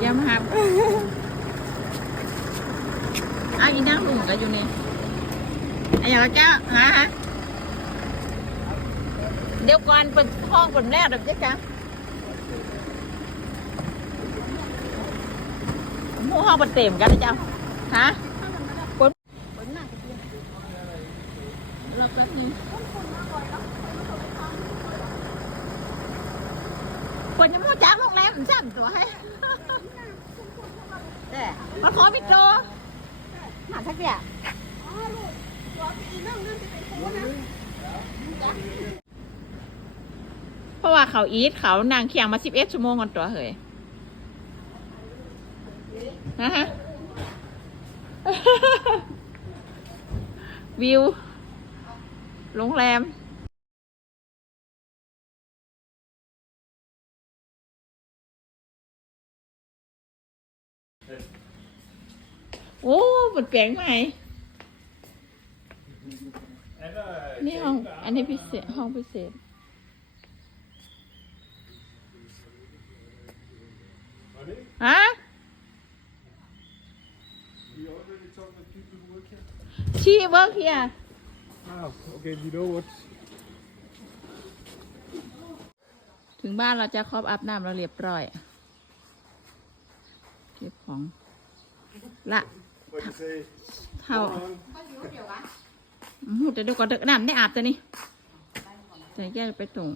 เยี่ยมครับอ้าวอีนั่งลุงก็อยู่นี่ไอ้อย่างละแก้วฮะฮะเดี๋ยวก่อนเปิดห้องเปิดแรกเดี๋ยวจะจ้ะหมู่ห้องเปิดเต็มกันนะเจ้าฮะเปิดเปิดหน้ากันเรอแป๊บนึงเปิดยังไม่จ้างโรงแรมสั่นตัวให้ ขอมิโตรหาสักเดียวเพราะว่าเขาอีทเขานางเคียงมาสิบเอ็ดชั่วโมงกันตัวเฮ้ยนะฮะวิวโรงแรม โอ้มันแปลงใหม่ นี่ห้อง อันนี้พิเศษ ห้องพิเศษ ฮะ You already talked with people who work here? ชีเวิร์กเฮีย Ah, okay, you know what? ถึงบ้านเราจะครอบอาบน้ำเราเรียบร้อย เก็บของ ละ What you say? เท่า Hold on. อืมแต่เดี๋ยวก่อนเด็กน้ำได้อาบแต่นี่แต่แยกไปตรง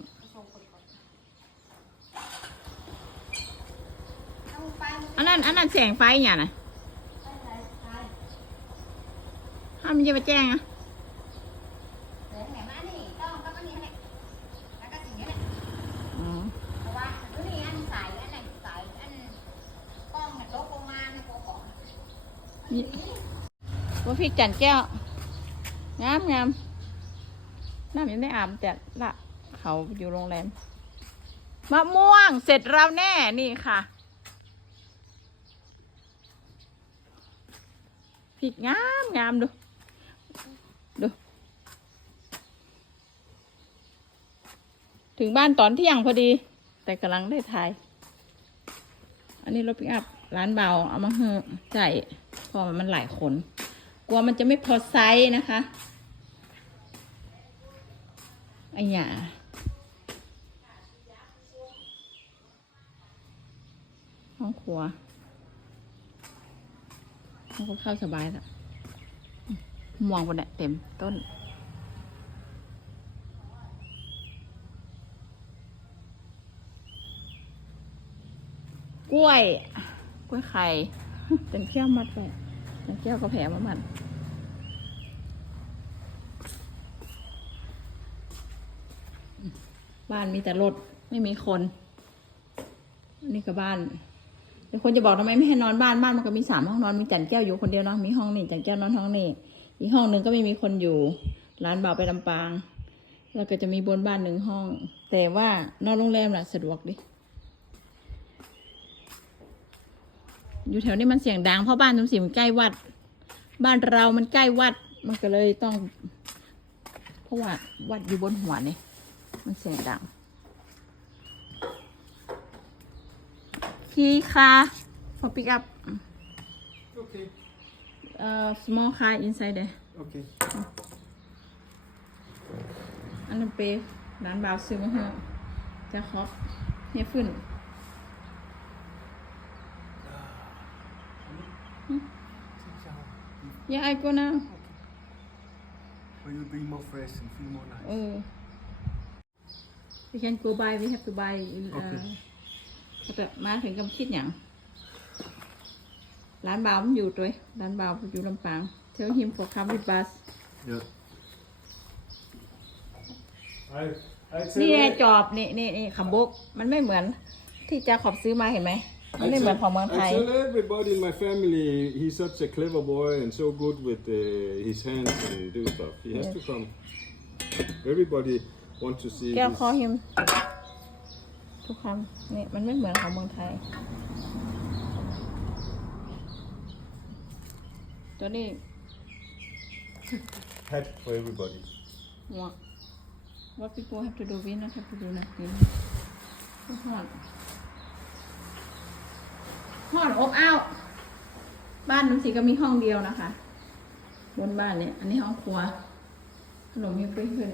อันนั้นอันนั้นแสงไฟอย่างน่ะห้ามมันจะไปแจ้งอะ เดี๋ยวแหมมานี่ต้องก็มานี่แหละแล้วก็สิ่งนี้แหละ อ๋อ เพราะว่าตัวนี้อันใสอันไหนใสอันกล้องเนี่ยตกลงมาในโปรของ นี่ ว่าพี่จันแก้วงามงามน้ำยังได้อาบแต่ละเขาอยู่โรงแรมมะม่วงเสร็จเราแน่นี่ค่ะพริกงามงามดู ดู ถึงบ้านตอนเที่ยงพอดี แต่กำลังได้ถ่าย อันนี้รถปิกอัพ ร้านเบาเอามาเฮอใจเพราะมันหลายคนกลัวมันจะไม่พอไซส์นะคะไอ้หยาห้องครัวห้องก็เข้าสบายแล้วมองบนเนี่ยเต็มต้นกล้วย กล้วยไข่เป็นแก้วมัดไปเป็นแก้วกระแผลมามันบ้านมีแต่รถไม่มีคน นี่ก็บ้านเดี๋ยวคนจะบอกทำไมไม่ให้นอนบ้านบ้านมันก็มีสามห้องนอนมีจันแก้วอยู่คนเดียวนาะมีห้องนี่จันแก้วนอนห้องนี่อีกห้องหนึ่งก็ไม่มีคนอยู่ ร้านเบาไปลำปาง แล้วก็จะมีบนบ้านหนึ่งห้อง แต่ว่านอนโรงแรมล่ะสะดวกดิ อยู่แถวนี้มันเสียงดังเพราะบ้านตุ้มสีมันใกล้วัด บ้านเรามันใกล้วัด มันก็เลยต้อง เพราะว่าวัดอยู่บนหัวนี่มันเสียงดังพี่คะ for pick up Okay, uh small car inside there okay. อันนั้นเปร้านบาวซื้อมาให้จะครอบให้ขึ้น Yeah, I go now. But you'll be more fresh and feel more nice. เออ we can go buy we have to buy in โอเคแต่มาถึงกำคิดอย่างร้านบาวมันอยู่ตัวเองร้านบาวอยู่ลำปาง tell him for come with bus Yeah. I, I นี่ไงจอบนี่นี่นี่ขำบกมันไม่เหมือนที่จะขอบซื้อมาเห็นไหม มันไม่เหมือนของเมืองไท I ย tell everybody in my family he's such a clever boy and so good with uh, his hands and do stuff. He has to come. Everybody wants to see แก้ว his- คอ him ทุกคำนี่มันไม่เหมือนของเมืองไทย ตัวนี้ hat for everybody. หัว What people have to do we not have to do nothing ทุกคน ห้องอบอ้าวบ้านนุ้ำสีก็มีห้องเดียวนะคะ บนบ้านเนี่ย อันนี้ห้องครัว ขนมยังไม่ขึ้น